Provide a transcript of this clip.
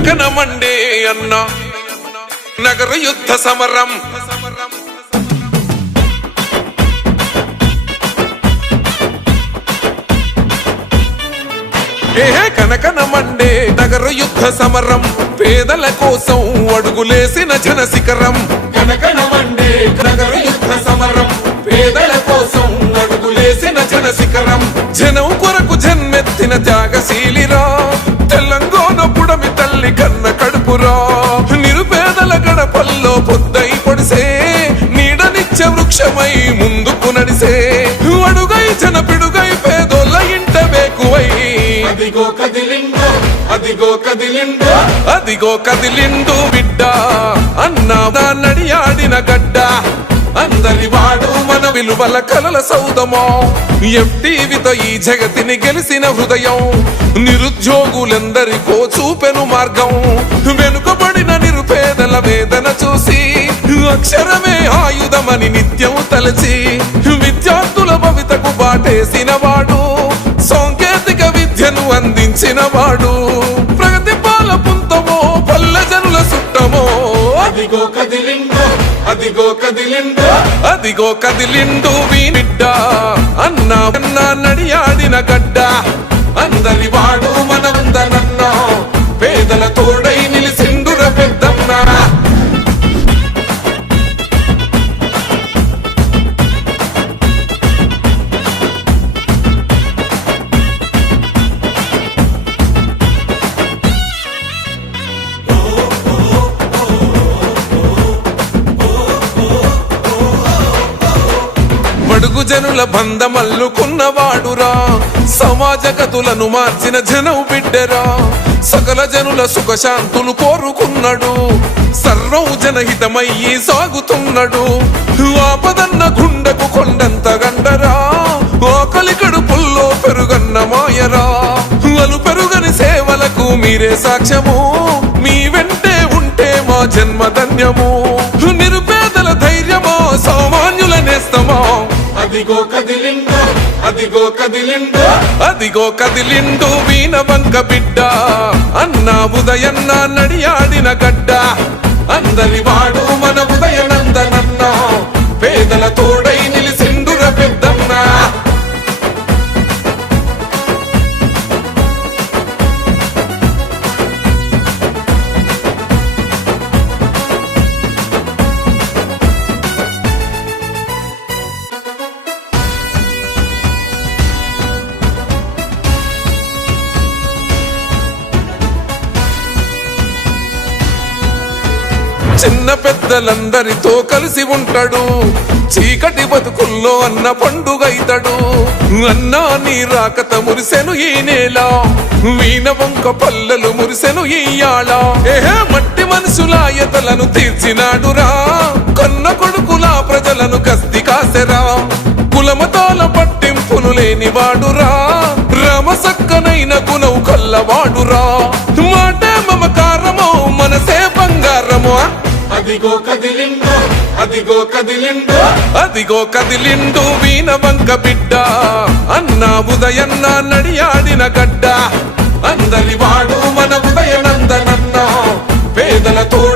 కనకనమండే అన్న నగర యుద్ధ సమరం కనకనమండే నగర యుద్ధ సమరం పేదల కోసం అడుగులేసిన జన శిఖరం కనకనమండే నగర యుద్ధ సమరం పేదల కోసం అడుగులేసిన జన శిఖరం జనం కొరకు జన్మెత్తిన త్యాగశీలిరా తెలంగాణ పుడమి తల్లి కన్న కడుపురా నిరుపేదల గడపల్లో పొద్దై పొడిసే నీడనిచ్చ వృక్షమై ముందుకు నడిసే అడుగై జన పిడుగై పేదోళ్ళ ఇంట వేకువై అదిగో కదిలిండు అదిగో కదిలిండు అదిగో కదిలిండు బిడ్డ అన్నా నడియాడిన గడ్డ అందరి వాడు మన విలువల కలల సౌదమో ఎఫ్టీవీతో ఈ జగతిని గెలిసిన హృదయం నిరుద్యోగులందరికో చూపెను మార్గం వెనుకబడిన నిరుపేదల వేదన చూసి అక్షరమే ఆయుధమని నిత్యం తలచి విద్యార్థుల భవితకు బాటేసిన వాడు సాంకేతిక విద్యను అందించిన వాడు ప్రగతి పాల పుంతమో పల్లె జనుల సుట్టమో అదిగో కదిలిండు అదిగో కదిలిండు అదిగో కదిలిండు వీనిడ్డ అన్నా అన్నా నడియాడిన గడ్డ అందరి వాడు మనందనన్నా పేదల తోడై నిలిసిండుర పెద్దన్నా బడుగు జనుల బంధమల్లుకున్నవాడురా సమాజ గతులను మార్చిన జనం బిడ్డరా సకల జనుల సుఖశాంతులు కోరుకున్నాడు సర్వం జనహితమయ్యి సాగుతున్నాడు ఆపదన్న గుండెకు కొండంత గండరా ఆకలి కడుపుల్లో పెరుగన్న మాయరా అలు పెరుగని సేవలకు మీరే సాక్ష్యము మీ వెంటే ఉంటే మా జన్మ ధన్యము నిరుపేదల ధైర్యమో సామాన్యుల నేస్తమో అదిగో కదిలిండు అదిగో కదిలిండు అదిగో కదిలిండు వీణ వంక బిడ్డ అన్నా ఉదయన్న నడియాడిన గడ్డ అందరి వాడు మన ఉదయనందనన్నా పేదల తోడై నిలిసిండుర పెద్దన్నా చిన్న పెద్దలందరితో కలిసి ఉంటాడు చీకటి బతుకుల్లో అన్న పండుగైతాడు అన్నా నీ రాకత మురిసెను ఈ నేల వీణ వంక పల్లెలు మురిసెను ఈయాళ మట్టి మనుషులాయతలను తీర్చినాడురా కన్న కొడుకుల ప్రజలను కస్తి కాసెరా కులమతాల పట్టింపులు లేని వాడురా రామసక్కనైన గుణం కల్లవాడురా మాటే మమకారమో మనసే బంగారమో అదిగో కదిలిండు అదిగో కదిలిండు అదిగో కదిలిండు వీణ వంక బిడ్డ అన్నా ఉదయన్న నడియాడిన గడ్డ అందరి వాడు మన ఉదయనందనన్నా పేదల తోడు